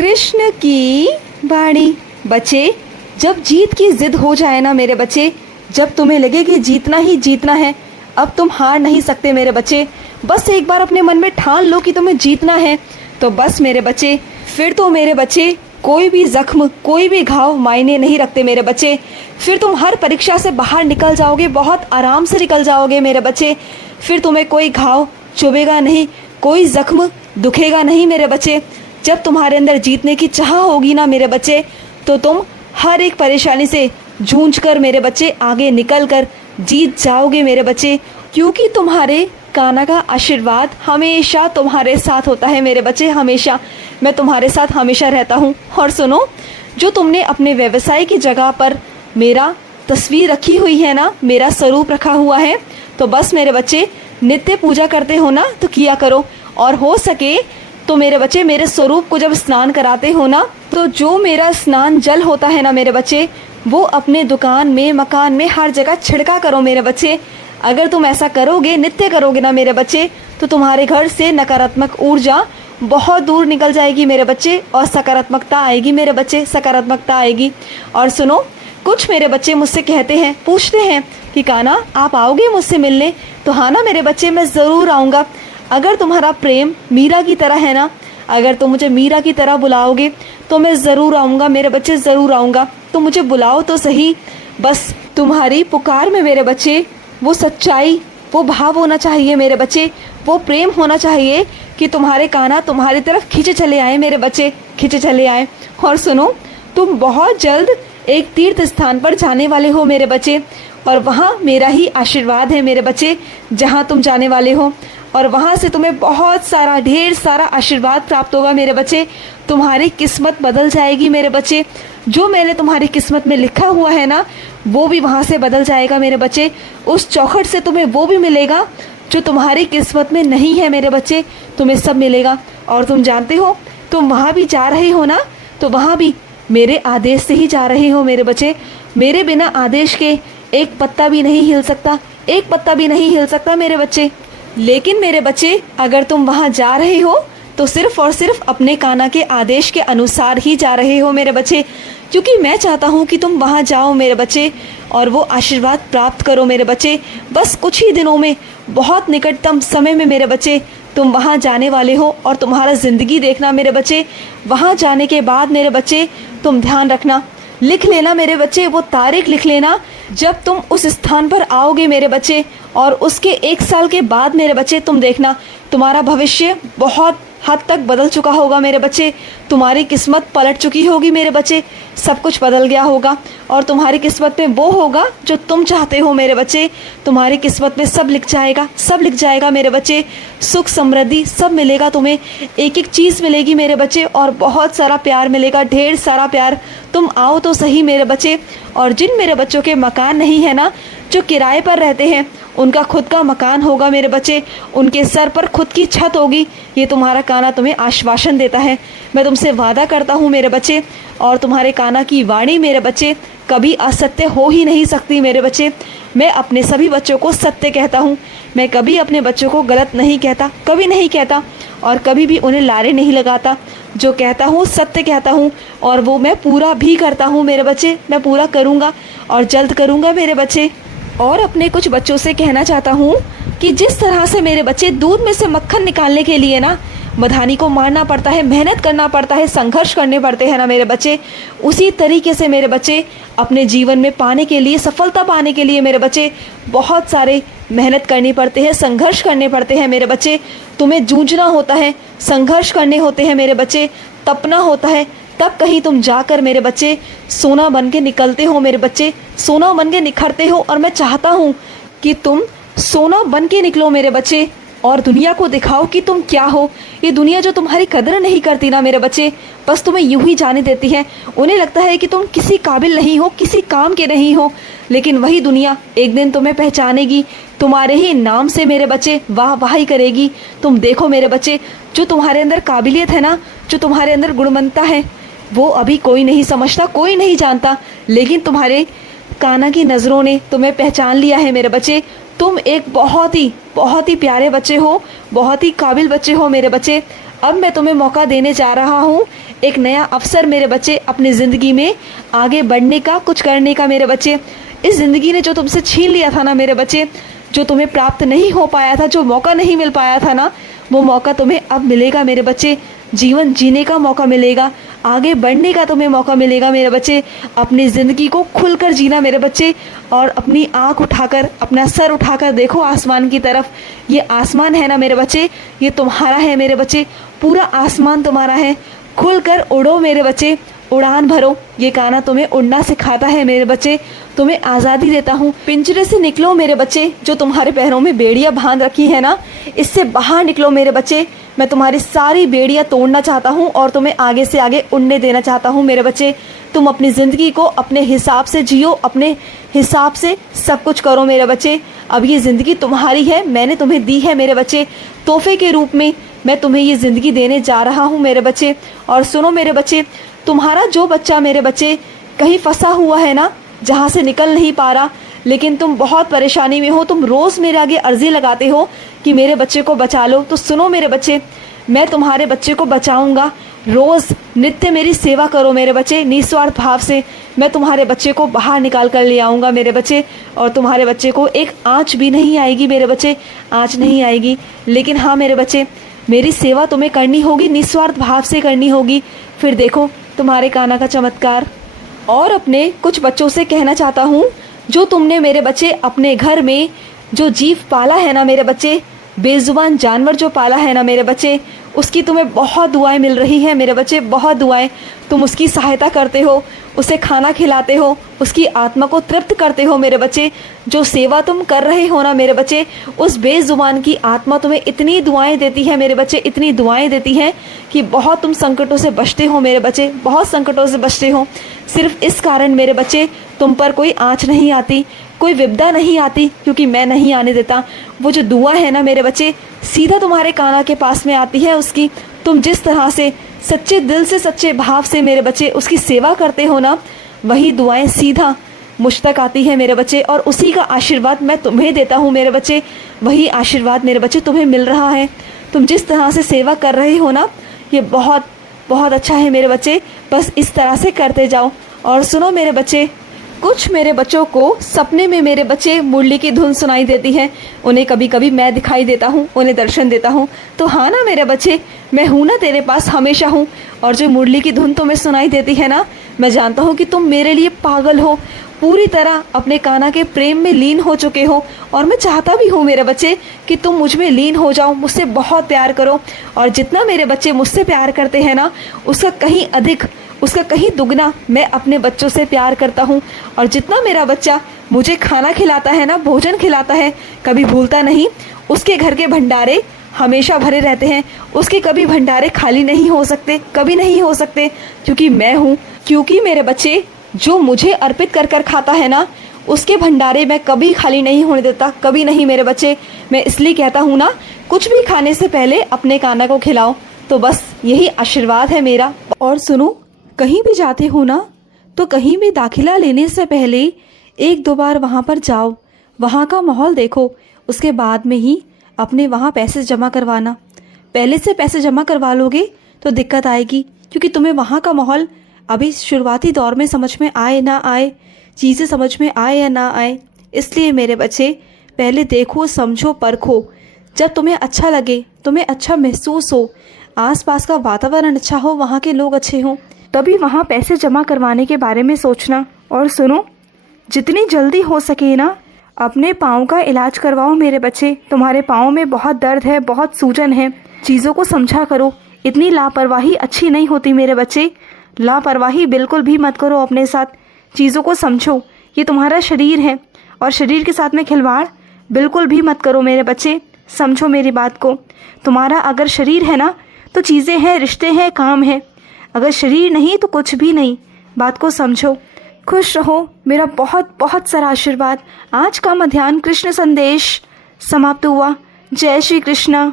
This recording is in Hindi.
कृष्ण की बाणी। बच्चे, जब जीत की जिद हो जाए ना मेरे बच्चे, जब तुम्हें लगे कि जीतना ही जीतना है, अब तुम हार नहीं सकते मेरे बच्चे। बस एक बार अपने मन में ठान लो कि तुम्हें जीतना है, तो बस मेरे बच्चे, फिर तो मेरे बच्चे कोई भी जख्म, कोई भी घाव मायने नहीं रखते मेरे बच्चे। फिर तुम हर परीक्षा से बाहर निकल जाओगे, बहुत आराम से निकल जाओगे मेरे बच्चे। फिर तुम्हें कोई घाव चुभेगा नहीं, कोई जख्म दुखेगा नहीं मेरे बच्चे। जब तुम्हारे अंदर जीतने की चाह होगी ना मेरे बच्चे, तो तुम हर एक परेशानी से जूझ कर मेरे बच्चे आगे निकल कर जीत जाओगे मेरे बच्चे, क्योंकि तुम्हारे कान्हा का आशीर्वाद हमेशा तुम्हारे साथ होता है मेरे बच्चे। हमेशा मैं तुम्हारे साथ हमेशा रहता हूँ। और सुनो, जो तुमने अपने व्यवसाय की जगह पर मेरा तस्वीर रखी हुई है ना, मेरा स्वरूप रखा हुआ है, तो बस मेरे बच्चे नित्य पूजा करते हो ना, तो किया करो। और हो सके तो मेरे बच्चे मेरे स्वरूप को जब स्नान कराते हो ना, तो जो मेरा स्नान जल होता है ना मेरे बच्चे, वो अपने दुकान में, मकान में, हर जगह छिड़का करो मेरे बच्चे। अगर तुम ऐसा करोगे, नित्य करोगे ना मेरे बच्चे, तो तुम्हारे घर से नकारात्मक ऊर्जा बहुत दूर निकल जाएगी मेरे बच्चे, और सकारात्मकता आएगी मेरे बच्चे, सकारात्मकता आएगी। और सुनो, कुछ मेरे बच्चे मुझसे कहते हैं, पूछते हैं कि कान्हा आप आओगे मुझसे मिलने? तो हाँ ना मेरे बच्चे, मैं ज़रूर आऊँगा। अगर तुम्हारा प्रेम मीरा की तरह है ना, अगर तुम मुझे मीरा की तरह बुलाओगे, तो मैं ज़रूर आऊँगा मेरे बच्चे, ज़रूर आऊँगा। तो मुझे बुलाओ तो सही। बस तुम्हारी पुकार में मेरे बच्चे वो सच्चाई, वो भाव होना चाहिए मेरे बच्चे, वो प्रेम होना चाहिए कि तुम्हारे कान्हा तुम्हारी तरफ खींचे चले आए मेरे बच्चे, खींचे चले आए। और सुनो, तुम बहुत जल्द एक तीर्थ स्थान पर जाने वाले हो मेरे बच्चे, और वहाँ मेरा ही आशीर्वाद है मेरे बच्चे, जहाँ तुम जाने वाले हो। और वहाँ से तुम्हें बहुत सारा, ढेर सारा आशीर्वाद प्राप्त होगा मेरे बच्चे। तुम्हारी किस्मत बदल जाएगी मेरे बच्चे। जो मैंने तुम्हारी किस्मत में लिखा हुआ है ना, वो भी वहाँ से बदल जाएगा मेरे बच्चे। उस चौखट से तुम्हें वो भी मिलेगा जो तुम्हारी किस्मत में नहीं है मेरे बच्चे, तुम्हें सब मिलेगा। और तुम जानते हो, तुम वहाँ भी जा रहे हो ना, तो वहाँ भी मेरे आदेश से ही जा रहे हो मेरे बच्चे। मेरे बिना आदेश के एक पत्ता भी नहीं हिल सकता, एक पत्ता भी नहीं हिल सकता मेरे बच्चे। लेकिन मेरे बच्चे, अगर तुम वहाँ जा रहे हो, तो सिर्फ और सिर्फ अपने कान्हा के आदेश के अनुसार ही जा रहे हो मेरे बच्चे, क्योंकि मैं चाहता हूँ कि तुम वहाँ जाओ मेरे बच्चे, और वो आशीर्वाद प्राप्त करो मेरे बच्चे। बस कुछ ही दिनों में, बहुत निकटतम समय में मेरे बच्चे, तुम वहाँ जाने वाले हो। और तुम्हारा ज़िंदगी देखना मेरे बच्चे, वहाँ जाने के बाद मेरे बच्चे तुम ध्यान रखना, लिख लेना मेरे बच्चे, वो तारीख लिख लेना जब तुम उस स्थान पर आओगे मेरे बच्चे। और उसके 1 साल के बाद मेरे बच्चे तुम देखना, तुम्हारा भविष्य बहुत हद तक बदल चुका होगा मेरे बच्चे। तुम्हारी किस्मत पलट चुकी होगी मेरे बच्चे, सब कुछ बदल गया होगा। और तुम्हारी किस्मत में वो होगा जो तुम चाहते हो मेरे बच्चे। तुम्हारी किस्मत में सब लिख जाएगा, सब लिख जाएगा मेरे बच्चे। सुख समृद्धि सब मिलेगा तुम्हें, एक एक चीज़ मिलेगी मेरे बच्चे, और बहुत सारा प्यार मिलेगा, ढेर सारा प्यार। तुम आओ तो सही मेरे बच्चे। और जिन मेरे बच्चों के मकान नहीं है ना, जो किराए पर रहते हैं, उनका खुद का मकान होगा मेरे बच्चे, उनके सर पर खुद की छत होगी। ये तुम्हारा कान्हा तुम्हें आश्वासन देता है, मैं तुमसे वादा करता हूँ मेरे बच्चे। और तुम्हारे कान्हा की वाणी मेरे बच्चे कभी असत्य हो ही नहीं सकती मेरे बच्चे। मैं अपने सभी बच्चों को सत्य कहता हूँ, मैं कभी अपने बच्चों को गलत नहीं कहता, कभी नहीं कहता, और कभी भी उन्हें लारे नहीं लगाता। जो कहता हूँ सत्य कहता हूँ, और वो मैं पूरा भी करता हूँ मेरे बच्चे, मैं पूरा करूँगा और जल्द करूँगा मेरे बच्चे। और अपने कुछ बच्चों से कहना चाहता हूँ कि जिस तरह से मेरे बच्चे दूध में से मक्खन निकालने के लिए ना मधानी को मारना पड़ता है, मेहनत करना पड़ता है, संघर्ष करने पड़ते हैं ना मेरे बच्चे, उसी तरीके से मेरे बच्चे अपने जीवन में पाने के लिए, सफलता पाने के लिए मेरे बच्चे बहुत सारे मेहनत करनी पड़ते हैं, संघर्ष करने पड़ते हैं मेरे बच्चे। तुम्हें जूझना होता है, संघर्ष करने होते हैं मेरे बच्चे, तपना होता है, तब कहीं तुम जाकर मेरे बच्चे सोना बन के निकलते हो मेरे बच्चे, सोना बन के निखरते हो। और मैं चाहता हूँ कि तुम सोना बन के निकलो मेरे बच्चे, और दुनिया को दिखाओ कि तुम क्या हो। ये दुनिया जो तुम्हारी कदर नहीं करती ना मेरे बच्चे, बस तुम्हें यूं ही जाने देती है। उन्हें लगता है कि तुम किसी काबिल नहीं हो, किसी काम के नहीं हो, लेकिन वही दुनिया एक दिन तुम्हें पहचानेगी, तुम्हारे ही नाम से मेरे बच्चे वाह वाही करेगी। तुम देखो मेरे बच्चे, जो तुम्हारे अंदर काबिलियत है ना, जो तुम्हारे अंदर गुणवत्ता है, वो अभी कोई नहीं समझता, कोई नहीं जानता, लेकिन तुम्हारे कान्हा की नज़रों ने तुम्हें पहचान लिया है मेरे बच्चे। तुम एक बहुत ही प्यारे बच्चे हो, बहुत ही काबिल बच्चे हो मेरे बच्चे। अब मैं तुम्हें मौका देने जा रहा हूँ एक नया अवसर मेरे बच्चे अपनी ज़िंदगी में आगे बढ़ने का, कुछ करने का मेरे बच्चे। इस ज़िंदगी ने जो तुमसे छीन लिया था ना मेरे बच्चे, जो तुम्हें प्राप्त नहीं हो पाया था, जो मौका नहीं मिल पाया था ना, वो मौका तुम्हें अब मिलेगा मेरे बच्चे। जीवन जीने का मौका मिलेगा, आगे बढ़ने का तुम्हें मौका मिलेगा मेरे बच्चे। अपनी ज़िंदगी को खुलकर जीना मेरे बच्चे, और अपनी आँख उठाकर, अपना सर उठाकर देखो आसमान की तरफ। ये आसमान है ना मेरे बच्चे, ये तुम्हारा है मेरे बच्चे, पूरा आसमान तुम्हारा है। खुलकर उड़ो मेरे बच्चे, उड़ान भरो। ये गाना तुम्हें उड़ना सिखाता है मेरे बच्चे, तुम्हें आज़ादी देता हूँ। पिंजरे से निकलो मेरे बच्चे, जो तुम्हारे पैरों में बेड़ियाँ बांध रखी है ना, इससे बाहर निकलो मेरे बच्चे। मैं तुम्हारी सारी बेड़ियाँ तोड़ना चाहता हूँ और तुम्हें आगे से आगे उड़ने देना चाहता हूँ मेरे बच्चे। तुम अपनी ज़िंदगी को अपने हिसाब से जियो, अपने हिसाब से सब कुछ करो मेरे बच्चे। अब ये ज़िंदगी तुम्हारी है, मैंने तुम्हें दी है मेरे बच्चे, तोहफे के रूप में मैं तुम्हें ये ज़िंदगी देने जा रहा हूँ मेरे बच्चे। और सुनो मेरे बच्चे, तुम्हारा जो बच्चा मेरे बच्चे कहीं फंसा हुआ है ना, जहाँ से निकल नहीं पा रहा, लेकिन तुम बहुत परेशानी में हो, तुम रोज़ मेरे आगे अर्जी लगाते हो कि मेरे बच्चे को बचा लो, तो सुनो मेरे बच्चे, मैं तुम्हारे बच्चे को बचाऊंगा। रोज़ नित्य मेरी सेवा करो मेरे बच्चे, निस्वार्थ भाव से। मैं तुम्हारे बच्चे को बाहर निकाल कर ले आऊँगा मेरे बच्चे, और तुम्हारे बच्चे को एक आँच भी नहीं आएगी मेरे बच्चे, आँच नहीं आएगी। लेकिन हाँ मेरे बच्चे, मेरी सेवा तुम्हें करनी होगी, निस्वार्थ भाव से करनी होगी। फिर देखो तुम्हारे कान्हा का चमत्कार। और अपने कुछ बच्चों से कहना चाहता हूँ, जो तुमने मेरे बच्चे अपने घर में जो जीव पाला है ना मेरे बच्चे, बेजुबान जानवर जो पाला है ना मेरे बच्चे, उसकी तुम्हें बहुत दुआएं मिल रही हैं मेरे बच्चे, बहुत दुआएं। तुम उसकी सहायता करते हो, उसे खाना खिलाते हो, उसकी आत्मा को तृप्त करते हो मेरे बच्चे। जो सेवा तुम कर रहे हो ना मेरे बच्चे, उस बेजुबान की आत्मा तुम्हें इतनी दुआएं देती है मेरे बच्चे, इतनी दुआएं देती हैं कि बहुत तुम संकटों से बचते हो मेरे बच्चे, बहुत संकटों से बचते हो। सिर्फ इस कारण मेरे बच्चे तुम पर कोई आँच नहीं आती, कोई विपदा नहीं आती, क्योंकि मैं नहीं आने देता। वो जो दुआ है ना मेरे बच्चे, सीधा तुम्हारे कान्हा के पास में आती है उसकी। तुम जिस तरह से सच्चे दिल से, सच्चे भाव से मेरे बच्चे उसकी सेवा करते हो ना, वही दुआएं सीधा मुझ तक आती है मेरे बच्चे, और उसी का आशीर्वाद मैं तुम्हें देता हूँ मेरे बच्चे। वही आशीर्वाद मेरे बच्चे तुम्हें मिल रहा है। तुम जिस तरह से सेवा कर रहे हो ना, ये बहुत बहुत अच्छा है मेरे बच्चे, बस इस तरह से करते जाओ। और सुनो मेरे बच्चे, कुछ मेरे बच्चों को सपने में मेरे बच्चे मुरली की धुन सुनाई देती है, उन्हें कभी कभी मैं दिखाई देता हूँ, उन्हें दर्शन देता हूँ। तो हाँ ना मेरे बच्चे, मैं हूँ ना तेरे पास, हमेशा हूँ। और जो मुरली की धुन तुम्हें सुनाई देती है ना, मैं जानता हूँ कि तुम मेरे लिए पागल हो, पूरी तरह अपने कान्हा के प्रेम में लीन हो चुके हो। और मैं चाहता भी हूँ मेरे बच्चे कि तुम मुझ में लीन हो जाओ, मुझसे बहुत प्यार करो। और जितना मेरे बच्चे मुझसे प्यार करते हैं ना, उसका कहीं अधिक, उसका कहीं दुगना मैं अपने बच्चों से प्यार करता हूँ। और जितना मेरा बच्चा मुझे खाना खिलाता है ना, भोजन खिलाता है, कभी भूलता नहीं। उसके घर के भंडारे हमेशा भरे रहते हैं, उसके कभी भंडारे खाली नहीं हो सकते, कभी नहीं हो सकते, क्योंकि मैं हूँ। क्योंकि मेरे बच्चे जो मुझे अर्पित कर कर खाता है ना, उसके भंडारे मैं कभी खाली नहीं होने देता, कभी नहीं मेरे बच्चे। मैं इसलिए कहता हूँ ना, कुछ भी खाने से पहले अपने कान्हा को खिलाओ, तो बस यही आशीर्वाद है मेरा। और सुनो, कहीं भी जाते हो ना, तो कहीं भी दाखिला लेने से पहले एक दो बार वहाँ पर जाओ, वहाँ का माहौल देखो, उसके बाद में ही अपने वहाँ पैसे जमा करवाना। पहले से पैसे जमा करवा लोगे तो दिक्कत आएगी, क्योंकि तुम्हें वहाँ का माहौल अभी शुरुआती दौर में समझ में आए ना आए, चीज़ें समझ में आए या ना आए। इसलिए मेरे बच्चे पहले देखो, समझो, परखो। जब तुम्हें अच्छा लगे, तुम्हें अच्छा महसूस हो, आसपास का वातावरण अच्छा हो, वहाँ के लोग अच्छे हों, तभी वहाँ पैसे जमा करवाने के बारे में सोचना। और सुनो, जितनी जल्दी हो सके ना, अपने पाँव का इलाज करवाओ मेरे बच्चे। तुम्हारे पाँव में बहुत दर्द है, बहुत सूजन है, चीज़ों को समझा करो। इतनी लापरवाही अच्छी नहीं होती मेरे बच्चे, लापरवाही बिल्कुल भी मत करो अपने साथ। चीज़ों को समझो, ये तुम्हारा शरीर है, और शरीर के साथ में खिलवाड़ बिल्कुल भी मत करो मेरे बच्चे। समझो मेरी बात को। तुम्हारा अगर शरीर है ना, तो चीज़ें हैं, रिश्ते हैं, काम है। अगर शरीर नहीं तो कुछ भी नहीं। बात को समझो। खुश रहो, मेरा बहुत बहुत सारा आशीर्वाद। आज का मध्याह्न कृष्ण संदेश समाप्त हुआ। जय श्री कृष्ण।